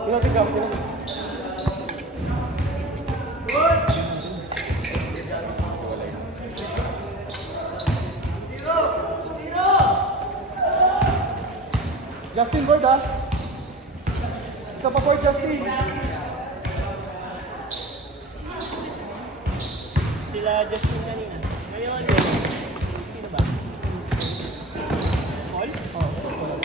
Tinating ka, tinating. Justin Bird ha? Isa pa for Justin. Sila Justin kanina. Ngayon, sino ba? Paul? Oo, wala.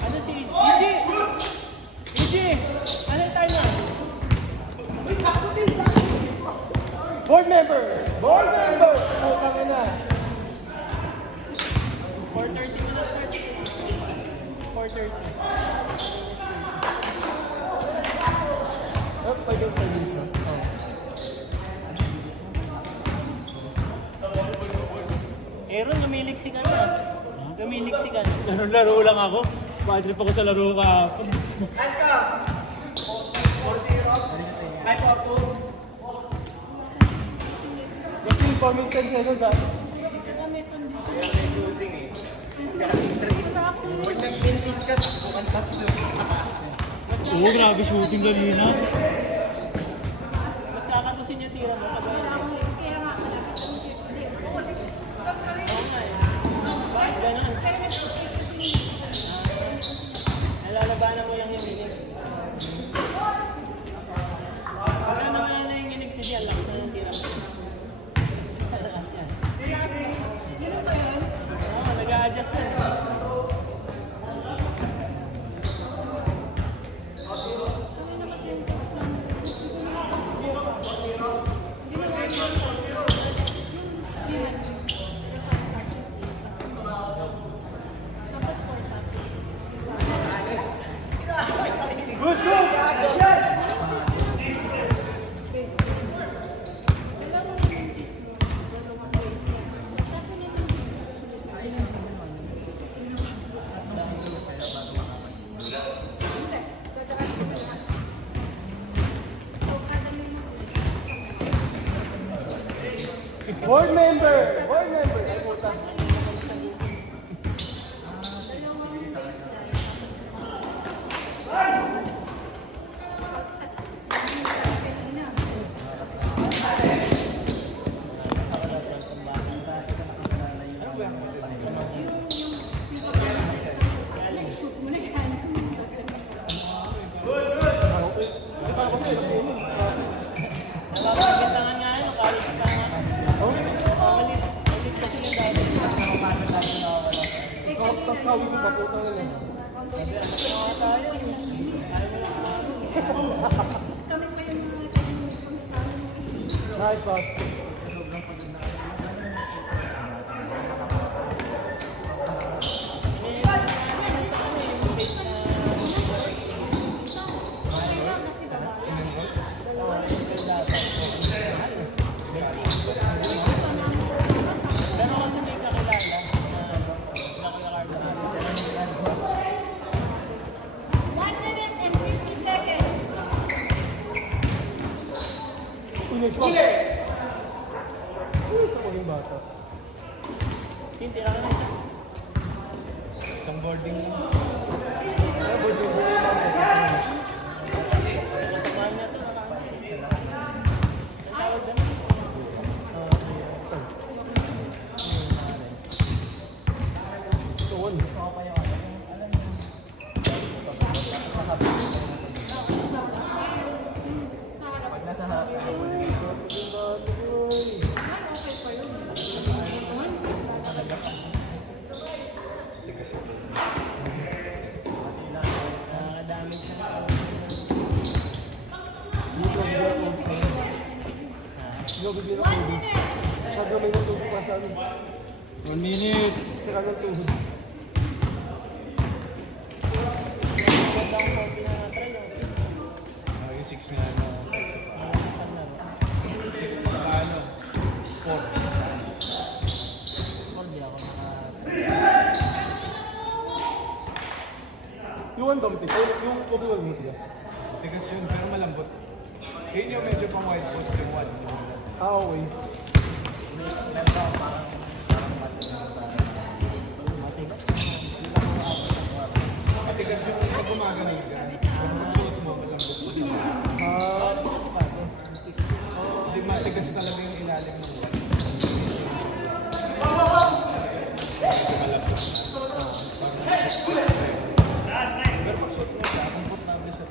Ano si EJ? EJ! Ano yung timer? Board member! Board member! Putang ina. 4:30 na 4:30. Oh, pwede yung service na. Aaron, lumiliksi ka na. Lumiliksi ka na. Laro lang ako. Padre pa ko sa laro ka. Nice ka! 4-0. 5-4-2. Kasi yung pamilsan siya nun ha. Huwag nag-mintis ka, bukan tatlo. Oo, grabe shooting kanina. Mas kakatusin yung tira mo. Bakit ganun? Nalalabanan mo lang yung minute. Wala naman na nanginginig si Dian. Laki na yung tira mo. Oo, nag-a-adjust na. Good, good! Board member! Board member! Ay, puta. Nababintangan nga yun, kalit ka nga. Malit kasi yung dati. Tapos kawin ko pa, puta na lang. Sabi, ano nga tayo? Nice pass. Inis pass. Uy, isa ko yung bata. Tira ka na isa. Isang boarding yun. Ay, board member yung bata. Nakakumahan na ito. Ang tawag dyan? Tuon. Nakakadamage na. Yo, bigyan ako tubig. Sa gamay ng tubig pa sa amin. 1 minute. Sira ng tubig. Ganda ang konti na try yun. Lagi 6 nga ano. Saka ano. 4. Hindi ako Yung one dome yung tubig wag mo tigas. Tigas yun, pero malambot. Yun yung medyo pang white wood yung one. Okay. Matigas yung pag gumagano'n ka. Pag suot mo, malambot. Hindi matigas talaga yung ilalim ng wall. Pero pag suot mo, comfortable siya.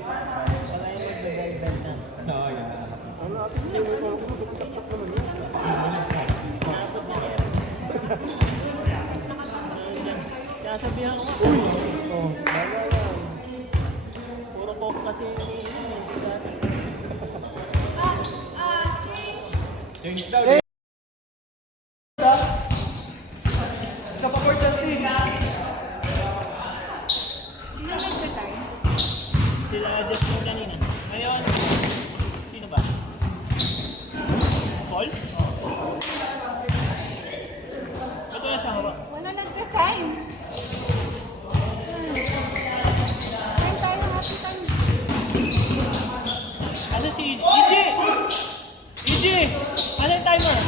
Wala yung magdadagdag na. Oo, yan. Ano natin yun? Tumatak naman yun. Nakapot na yan. Sasabihan ko nga. Oh, baga yan. Puro coke kasi hindi dati. Change daw. Isa pa for Justin. Sino nag-retire? Sila Justin kanina. Ngayon, sino ba? Paul? Ito na siya hawak. Wala nag-retire. Kain tayo ng happy time. Ano si EJ? EJ! Ano yung timer?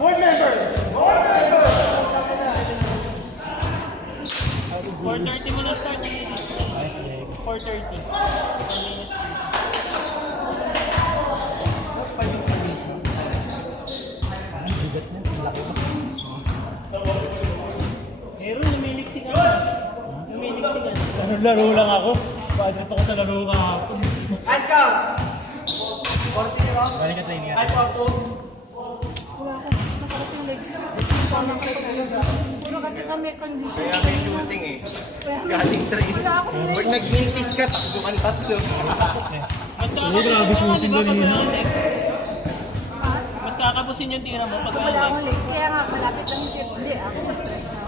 Board member! 4:30 mo na start. 4:30. 4 minutes. Meron, lumiliksi ka na. Lumiliksi ka na. Laro lang ako. Bakit ako sa laro kahapon? Ice cow! For zero. Balik ka training I for two. Wala kasi masarap yung legs. Puro kasi kami condition. Kaya may shooting eh. Galing train. Wala akong Pag legs. nag-mintis ka, takbo kang tatlo. Mas kakabusin yung tira mo. Mas kakabusin yung tira mo pag Wala akong legs. Kaya nga malapit lang yung tip. Hindi, ako stress na.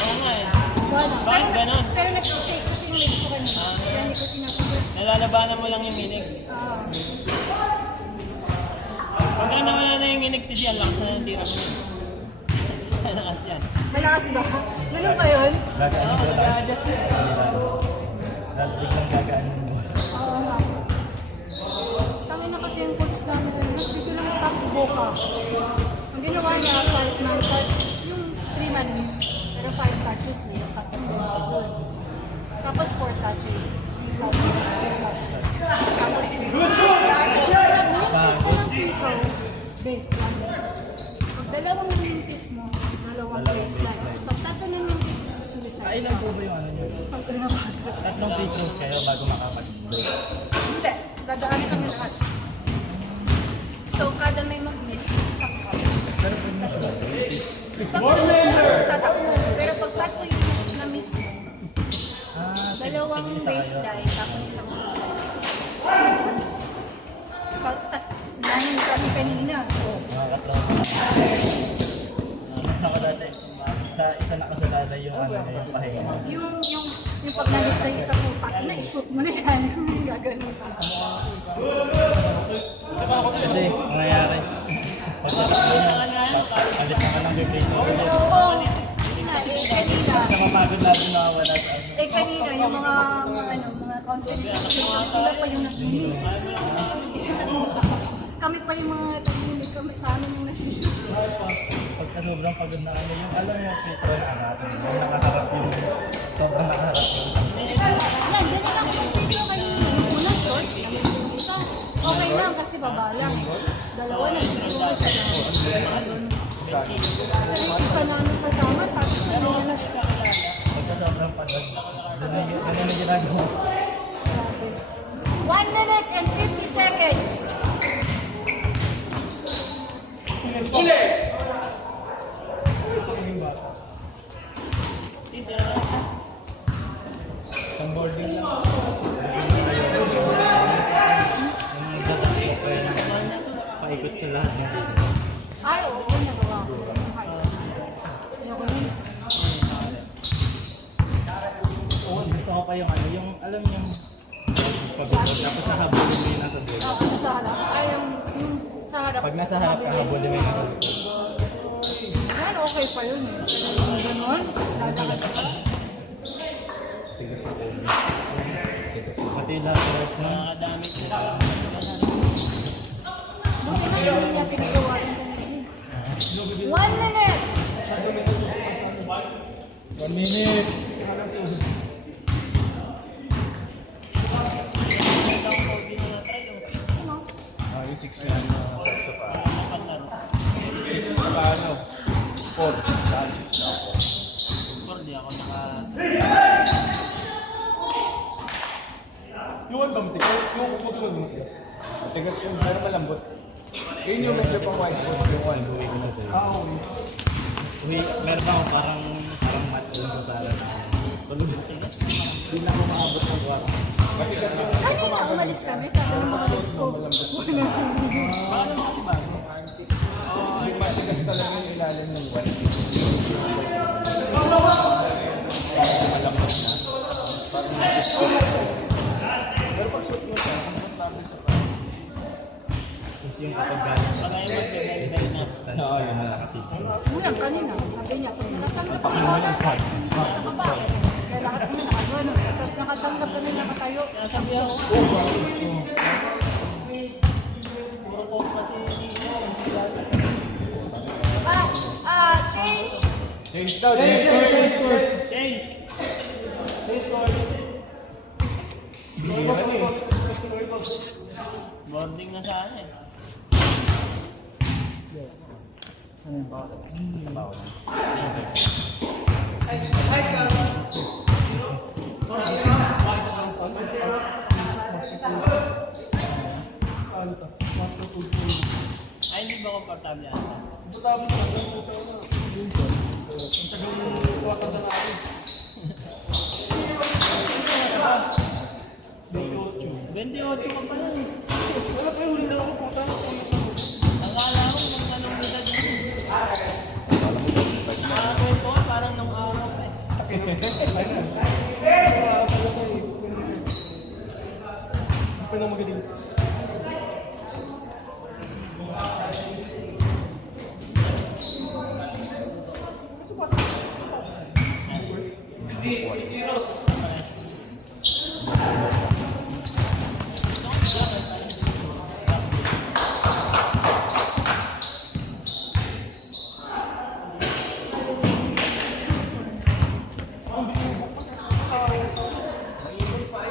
Oo nga eh. Wala. Bakit ganon? Pero nag-shake kasi yung legs ko kanina. Kaya hindi ko sinasagot. Nalalabanan mo lang yung minig. Pagka nawala na yung minig, tidi, ang lakas na ng tira mo yun. Ang lakas yan. Malakas ba? Ganun ba yun? Oo, mag-a-adjust yun. Biglang gagaan mo. Oo nga. Tangin na kasi yung coach namin. Nagbigay lang takbo ka. Ang ginawa niya, 5-man touch. Yung 3-man win. Pero 5 touches niya. Tatlong beses yun. Tapos 4 touches. Tapos mintis ka ng pito. Base lang. Pag dalawang mintis mo, dalawang base lang. Pag tatlo ng mintis, suicide. Ay, ilan po ba yung ano nyo? Pag ginawa. Tatlong free throws kayo bago makapag-break. Hindi. Dadaan kami lahat. So, kada may mag-miss, takbo. Tatakbo. Pero pag tatlo yung na-miss mo, dalawang baseline, tapos isang suicide. Tas, nanin kami kanina. Ako dati, sa isa nakasalala yung ano na yung pahinga. Yung pag na-miss na yung isa mo, pati na, i-shoot mo na yan. Gaganon ka. Kasi, ang nangyari, palit na ka ng free throws. Oo. Kanina. Nakapagod natin nakawala sa ano. Kanina, yung mga confident sila pa yung nag-miss. Kami pa yung mga tahimik kami sa amin yung nasishoot. Pagka sobrang pagod na ano, yung alam mo free throw yung angat. Yung nakaharap yung, sobrang nakaharap yung. Yan, ganun lang yung video kanina. Yung unang shot, namiss yung isa. Okay lang kasi baba lang. Dalawa na siguro sa lang. Yung isa namin kasama, tapos kanina na siya. Pagka sobrang pagod, ganun na ginagawa. 1 minute and 50 seconds. Isang boarding lang. Yung dapat ko yung paikot sa lahat ng video. Ay, oo, nagawa ko. Yung high school. Ayoko yun. Gusto ko pa yung ano, yung alam yung pagod tapos nahabulin mo yung nasa dulo. Ako sa harap. Ay, yung sa harap. Pag nasa harap ka, habulin mo yung nasa dulo. Yan, okay pa yun eh. Yung ganon, lalakad ka. Tigas sa dulo. Matigas sila. Nakakadamit sila. Buti na hindi niya pinagawa yung kanina. 1 minute! 1 minute. Yung 6 yan. Paano? 4. Hindi ako naka... Yung ang gamtigas, yung huwag mo gamtigas. Matigas yung pero malambot. Yun yung medyo pang whiteboard yung one. Meron ako parang mat yung parang palubutigas. Hindi na ako maabot ng wala. Matigas yung Kanina umalis kami, sabi ng mga lods ko. yung matigas talaga yung ilalim ng one. Pero pag suot mo siya, ang matapos sa Kasi yung kapag galing. Pag ayaw mag-deliver na. Oo, yun na nakatipin. Muna kanina, sabi niya, pag nakatanggap ang order, saka ba? Kaya lahat na nakagano, pag nakatanggap ka na nakatayo, sabi ako, Puro ko pati change! change daw, change word. change! Boarding na sana eh. Ay, hindi ba komportable yan? Bendiocho ka pala eh. Wala pa yung huli na ako puta. Akala ko nung anong edad mo. Kwento ka parang nung araw pa eh. Pero magaling.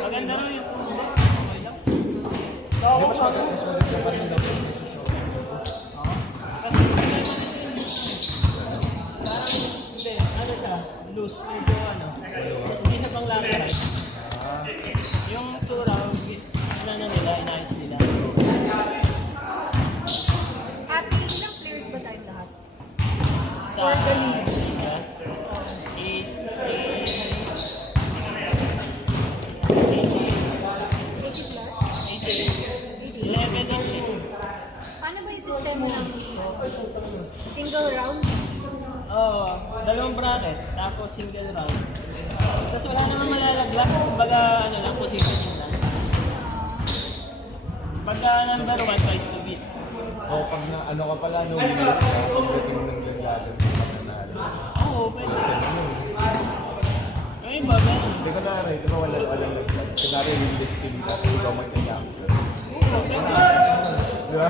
Maganda rin yung hindi, ano siya, loose, medyo ano, hindi siya pang lateral. Yung tura, ano na nila, inayos nila. At ilang players ba tayong lahat? Sa liga, 11 lang siya. Paano ba yung sistema ng single round? Oo, dalawang bracket, tapos single round. Tapos wala namang malalaglag, kumbaga ano lang, positioning lang. Pagka number 1, tries to beat. O pag na ano ka pala, no miss ka, pagdating ng ganlado, panalo. Oo, pwede. Yung iba, ganun. Hindi ka na rin, di ba walang naglag. Kunwari yung list team ka, ikaw magtagam. Oo, pwede. Di ba?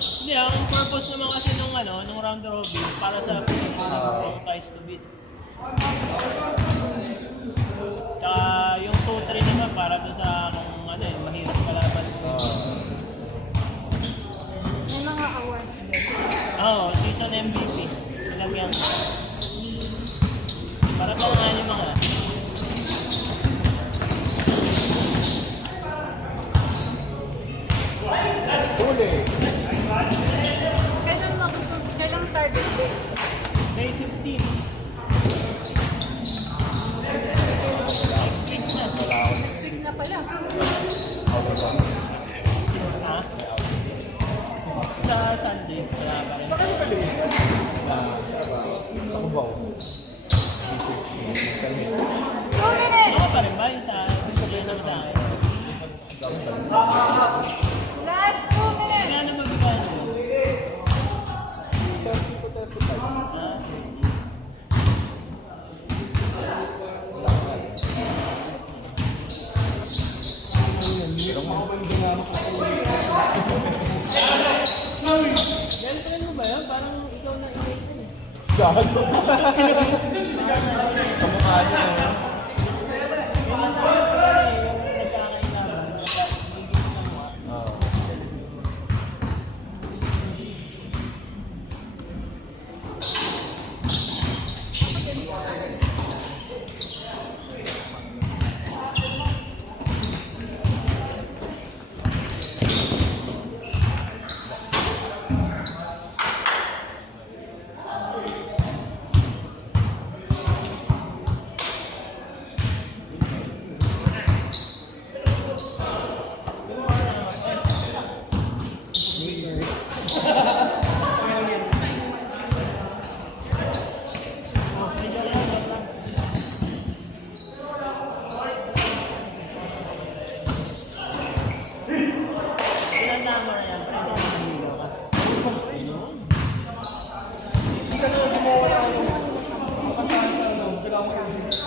Hindi, ang purpose naman kasi nung ano, nung round robin, para sa positioning tries to beat. Tsaka yung 2-3 naman, para doon sa kung ano eh, mahirap kalaban. May mga awards din. Oo, season MVP. Nilagyan ko. Para ka nga yung mga. Huli! Kailan mo gusto, kailan target day? May 16. Next week na pala. Ha? Sa Sunday, wala pa rin. Saan ka din? Ako ba? 2 minutes! Ako pa rin ba yung sa sabihin naman sa akin? Last 2 minutes! Kaya ano mabigyan mo? Ha? Gago. Kamukha niya.